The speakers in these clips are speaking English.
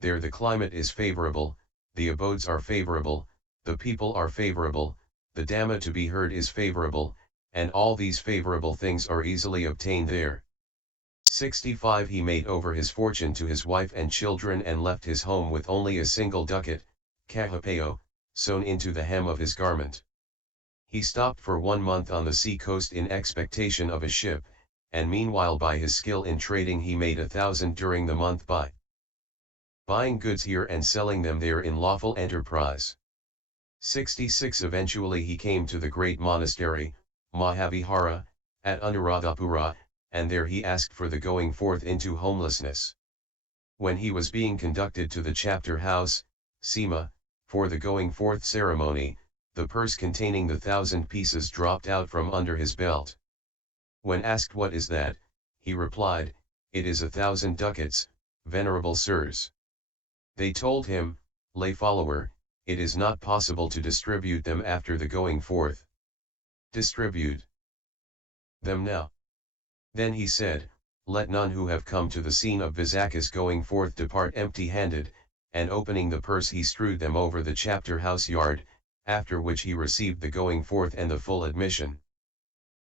There the climate is favourable, the abodes are favourable, the people are favourable, the Dhamma to be heard is favourable, and all these favourable things are easily obtained there. 65 He made over his fortune to his wife and children and left his home with only a single ducat, kahapeo, sewn into the hem of his garment. He stopped for 1 month on the sea coast in expectation of a ship, and meanwhile by his skill in trading he made 1,000 during the month by buying goods here and selling them there in lawful enterprise. 66 Eventually he came to the great monastery, Mahavihara, at Anuradhapura, and there he asked for the going forth into homelessness. When he was being conducted to the chapter house, Sima, for the going forth ceremony, the purse containing the 1,000 pieces dropped out from under his belt. When asked what is that, he replied, "It is 1,000 ducats, venerable sirs." They told him, "Lay follower, it is not possible to distribute them after the going forth. Distribute them now." Then he said, "Let none who have come to the scene of Visakha's going forth depart empty-handed," and opening the purse he strewed them over the chapter house yard, after which he received the going forth and the full admission.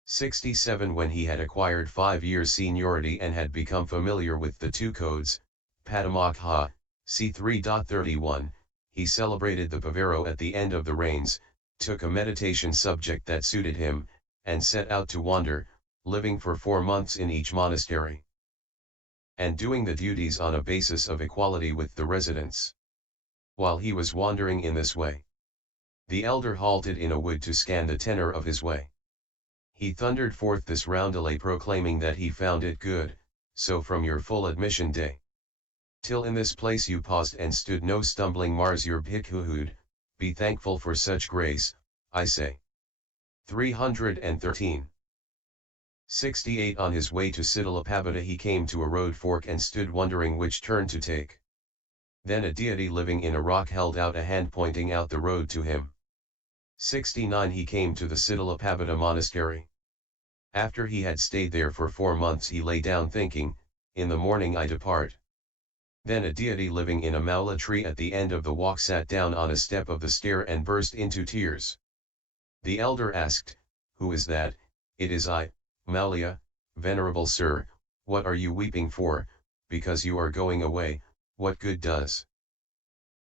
67 When he had acquired 5 years seniority and had become familiar with the 2 codes, Padamokha, c. 3.31, he celebrated the Pavero at the end of the rains, took a meditation subject that suited him, and set out to wander, living for 4 months in each monastery, and doing the duties on a basis of equality with the residents. While he was wandering in this way, the elder halted in a wood to scan the tenor of his way. He thundered forth this roundelay proclaiming that he found it good, so from your full admission day, till in this place you paused and stood no stumbling mars your bhikkhuhood, be thankful for such grace, I say. 313. 68 On his way to Paþaliputta he came to a road fork and stood wondering which turn to take. Then a deity living in a rock held out a hand pointing out the road to him. 69 He came to the Paþaliputta monastery. After he had stayed there for 4 months he lay down thinking, "In the morning I depart." Then a deity living in a maula tree at the end of the walk sat down on a step of the stair and burst into tears. The elder asked, "Who is that?" "It is I, Maulya, venerable sir." "What are you weeping for? Because you are going away, what good does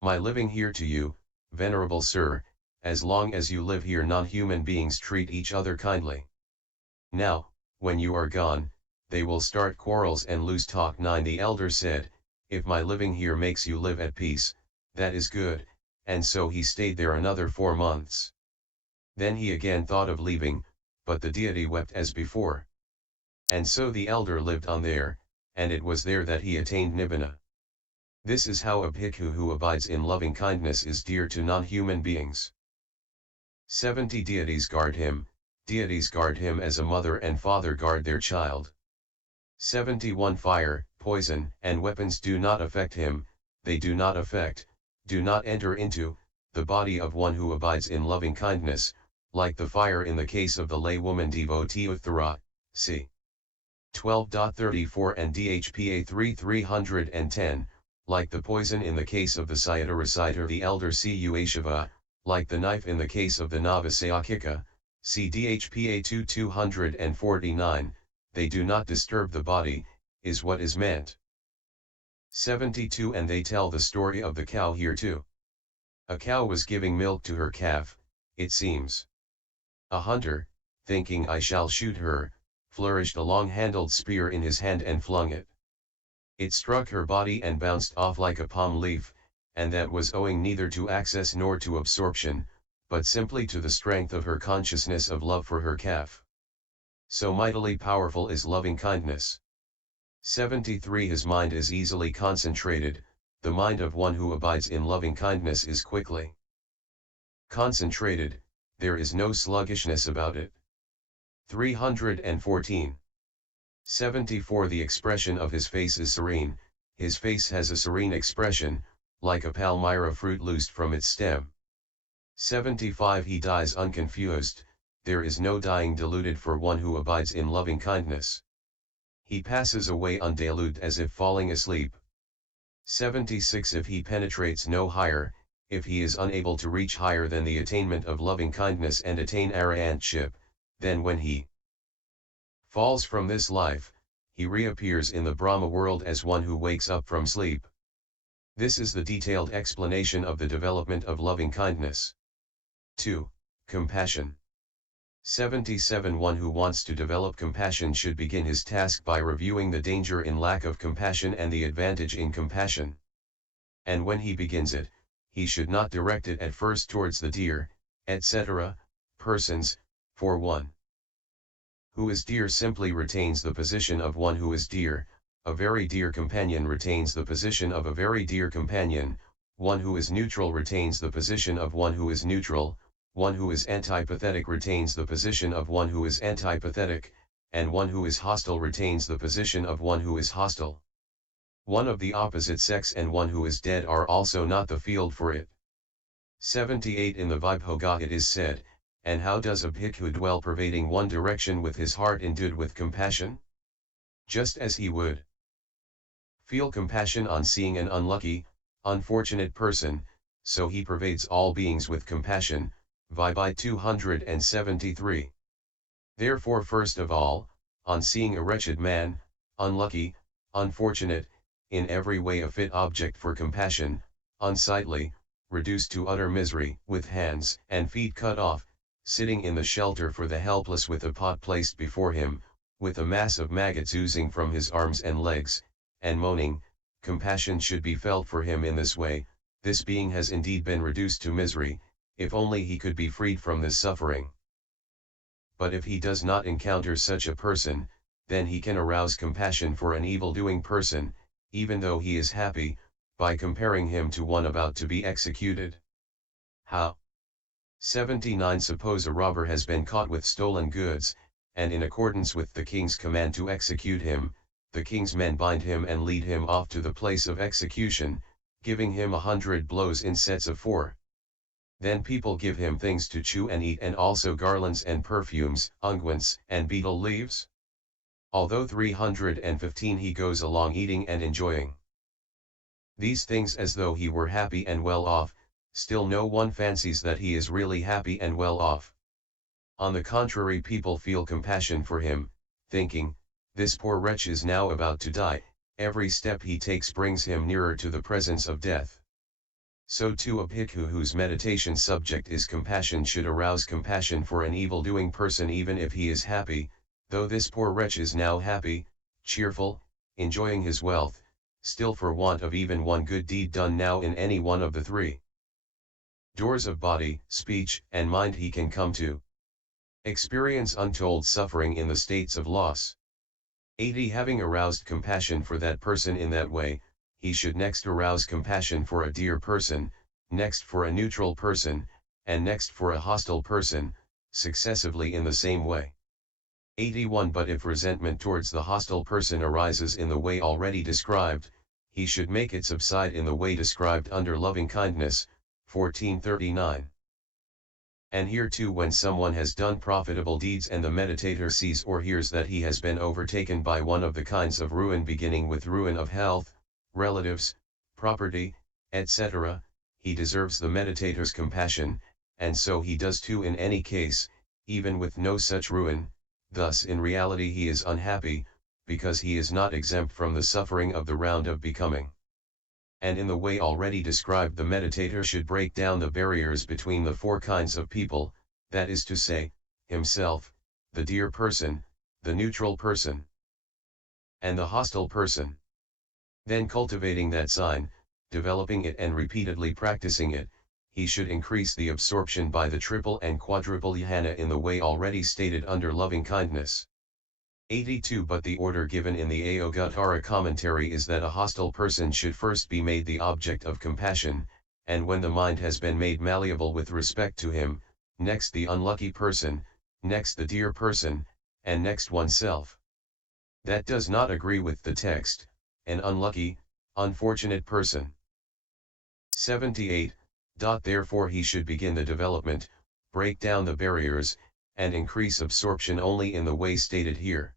my living here to you, venerable sir? As long as you live here non-human beings treat each other kindly. Now, when you are gone, they will start quarrels and lose talk." 9 The elder said, "If my living here makes you live at peace, that is good," and so he stayed there another 4 months. Then he again thought of leaving, but the deity wept as before. And so the elder lived on there, and it was there that he attained nibbana. This is how a bhikkhu who abides in loving kindness is dear to non-human beings. 70 Deities guard him. Deities guard him as a mother and father guard their child. 71 Fire, poison, and weapons do not affect him, they do not affect, do not enter into, the body of one who abides in loving kindness, like the fire in the case of the lay woman devotee Uttara, c. 12.34 and Dhpa 3:310, like the poison in the case of the Sayata reciter the elder Cuashava, like the knife in the case of the Navasayakika, c. Dhpa 2:249, they do not disturb the body, is what is meant. 72 And they tell the story of the cow here too. A cow was giving milk to her calf, it seems. A hunter, thinking I shall shoot her, flourished a long-handled spear in his hand and flung it. It struck her body and bounced off like a palm leaf, and that was owing neither to access nor to absorption, but simply to the strength of her consciousness of love for her calf. So mightily powerful is loving kindness. 73 His mind is easily concentrated, the mind of one who abides in loving kindness is quickly concentrated, there is no sluggishness about it. 314. 74 The expression of his face is serene, his face has a serene expression, like a palmyra fruit loosed from its stem. 75 He dies unconfused, there is no dying deluded for one who abides in loving kindness. He passes away undeluded as if falling asleep. 76 If he penetrates no higher, if he is unable to reach higher than the attainment of loving kindness and attain arahantship, then when he falls from this life, he reappears in the Brahma world as one who wakes up from sleep. This is the detailed explanation of the development of loving kindness. 2. Compassion. 77 One who wants to develop compassion should begin his task by reviewing the danger in lack of compassion and the advantage in compassion. And when he begins it, he should not direct it at first towards the dear, etc., persons, for one who is dear simply retains the position of one who is dear, a very dear companion retains the position of a very dear companion, one who is neutral retains the position of one who is neutral, one who is antipathetic retains the position of one who is antipathetic, and one who is hostile retains the position of one who is hostile. One of the opposite sex and one who is dead are also not the field for it. 78 In the Vibhoga it is said, and how does a bhikkhu dwell pervading one direction with his heart endued with compassion? Just as he would feel compassion on seeing an unlucky, unfortunate person, so he pervades all beings with compassion. Vibhi 273. Therefore first of all, on seeing a wretched man, unlucky, unfortunate, in every way a fit object for compassion, unsightly, reduced to utter misery, with hands and feet cut off, sitting in the shelter for the helpless with a pot placed before him, with a mass of maggots oozing from his arms and legs, and moaning, compassion should be felt for him in this way. This being has indeed been reduced to misery, if only he could be freed from this suffering. But if he does not encounter such a person, then he can arouse compassion for an evil-doing person, even though he is happy, by comparing him to one about to be executed. How? 79 Suppose a robber has been caught with stolen goods, and in accordance with the king's command to execute him, the king's men bind him and lead him off to the place of execution, giving him 100 blows in sets of 4. Then people give him things to chew and eat and also garlands and perfumes, unguents and betel leaves. Although 315 he goes along eating and enjoying these things as though he were happy and well off, still no one fancies that he is really happy and well off. On the contrary, people feel compassion for him, thinking, this poor wretch is now about to die, every step he takes brings him nearer to the presence of death. So too a bhikkhu whose meditation subject is compassion should arouse compassion for an evil-doing person even if he is happy, though this poor wretch is now happy, cheerful, enjoying his wealth, still for want of even one good deed done now in any one of the 3 doors of body, speech, and mind he can come to experience untold suffering in the states of loss. 80 Having aroused compassion for that person in that way, he should next arouse compassion for a dear person, next for a neutral person, and next for a hostile person, successively in the same way. 81 But if resentment towards the hostile person arises in the way already described, he should make it subside in the way described under loving kindness. 1439. And here too, when someone has done profitable deeds and the meditator sees or hears that he has been overtaken by one of the kinds of ruin beginning with ruin of health, relatives, property, etc., he deserves the meditator's compassion, and so he does too in any case, even with no such ruin. Thus in reality he is unhappy, because he is not exempt from the suffering of the round of becoming. And in the way already described the meditator should break down the barriers between the 4 kinds of people, that is to say, himself, the dear person, the neutral person, and the hostile person. Then cultivating that sign, developing it and repeatedly practicing it, he should increase the absorption by the triple and quadruple jhana in the way already stated under loving kindness. 82 But the order given in the Ayogattara commentary is that a hostile person should first be made the object of compassion, and when the mind has been made malleable with respect to him, next the unlucky person, next the dear person, and next oneself. That does not agree with the text, an unlucky, unfortunate person. 78. Therefore he should begin the development, break down the barriers, and increase absorption only in the way stated here.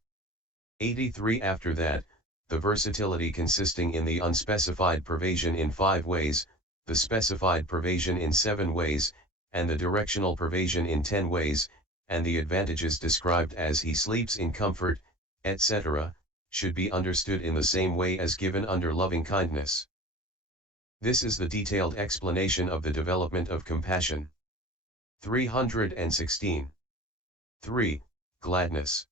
83 After that, the versatility consisting in the unspecified pervasion in 5 ways, the specified pervasion in 7 ways, and the directional pervasion in 10 ways, and the advantages described as he sleeps in comfort, etc., should be understood in the same way as given under loving kindness. This is the detailed explanation of the development of compassion. 316. 3. Gladness.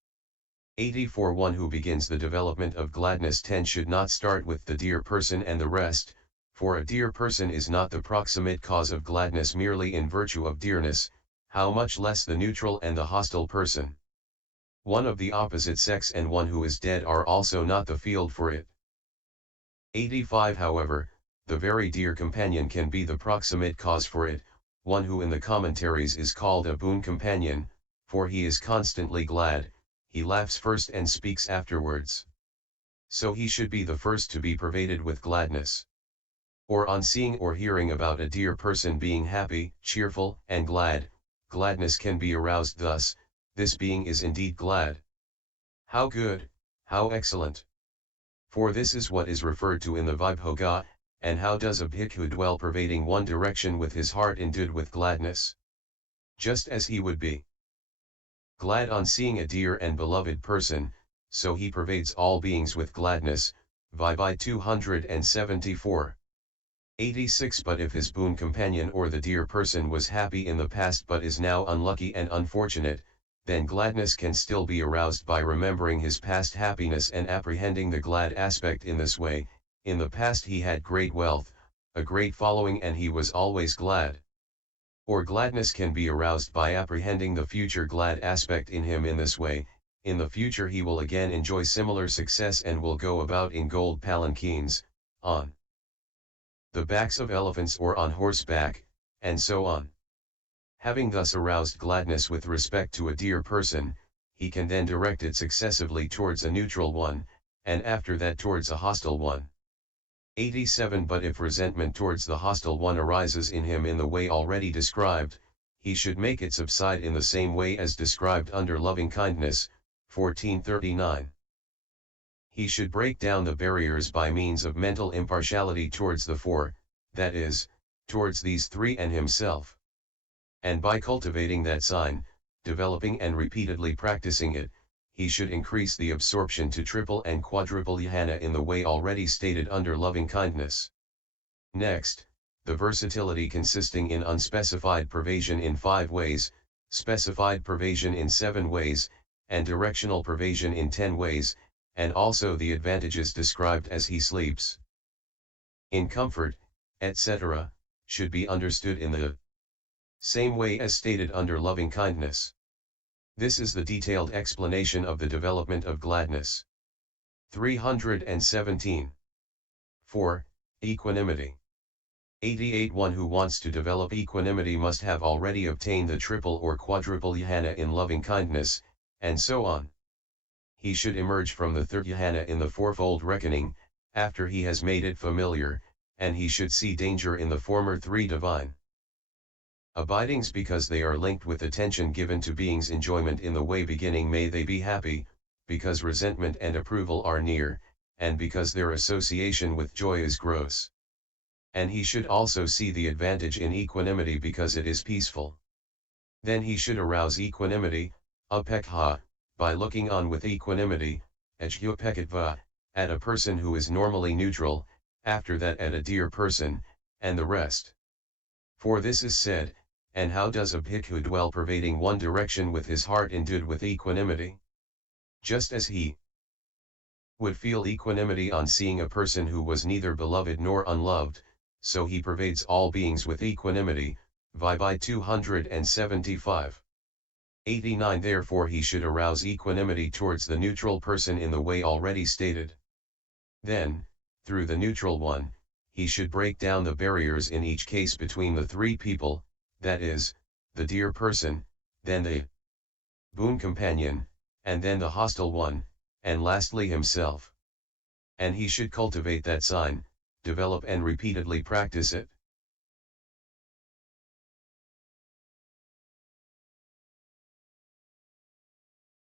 84. One who begins the development of gladness 10 should not start with the dear person and the rest, for a dear person is not the proximate cause of gladness merely in virtue of dearness, how much less the neutral and the hostile person. One of the opposite sex and one who is dead are also not the field for it. 85. However, the very dear companion can be the proximate cause for it, one who in the commentaries is called a boon companion, for he is constantly glad, he laughs first and speaks afterwards. So he should be the first to be pervaded with gladness. Or on seeing or hearing about a dear person being happy, cheerful, and glad, gladness can be aroused thus, this being is indeed glad. How good, how excellent! For this is what is referred to in the Vibhoga, and how does a bhikkhu dwell pervading one direction with his heart endued with gladness? Just as he would be glad on seeing a dear and beloved person, so he pervades all beings with gladness, Vibhi 274. 86. But if his boon companion or the dear person was happy in the past but is now unlucky and unfortunate, then gladness can still be aroused by remembering his past happiness and apprehending the glad aspect in this way. In the past he had great wealth, a great following, and he was always glad. Or gladness can be aroused by apprehending the future glad aspect in him in this way. In the future he will again enjoy similar success and will go about in gold palanquins, on the backs of elephants or on horseback, and so on. Having thus aroused gladness with respect to a dear person, he can then direct it successively towards a neutral one, and after that towards a hostile one. 87. But if resentment towards the hostile one arises in him in the way already described, he should make it subside in the same way as described under loving kindness, 1439. He should break down the barriers by means of mental impartiality towards the four, that is, towards these three and himself. And by cultivating that sign, developing and repeatedly practicing it, he should increase the absorption to triple and quadruple jhana in the way already stated under loving kindness. Next, the versatility consisting in unspecified pervasion in 5 ways, specified pervasion in 7 ways, and directional pervasion in 10 ways, and also the advantages described as he sleeps in comfort, etc., should be understood in the same way as stated under loving kindness. This is the detailed explanation of the development of gladness. 317. 4. Equanimity. 88. One who wants to develop equanimity must have already obtained the triple or quadruple jhana in loving kindness, and so on. He should emerge from the third jhana in the fourfold reckoning, after he has made it familiar, and he should see danger in the former 3 divine abidings because they are linked with attention given to being's enjoyment in the way beginning may they be happy, because resentment and approval are near, and because their association with joy is gross. And he should also see the advantage in equanimity because it is peaceful. Then he should arouse equanimity, upekha, by looking on with equanimity, ajhupekatva, at a person who is normally neutral, after that at a dear person, and the rest. For this is said, and how does a bhikkhu dwell pervading one direction with his heart endued with equanimity? Just as he would feel equanimity on seeing a person who was neither beloved nor unloved, so he pervades all beings with equanimity, Vibhi 275. 89. Therefore he should arouse equanimity towards the neutral person in the way already stated. Then, through the neutral one, he should break down the barriers in each case between the 3 people, that is, the dear person, then the boon companion, and then the hostile one, and lastly himself. And he should cultivate that sign, develop and repeatedly practice it.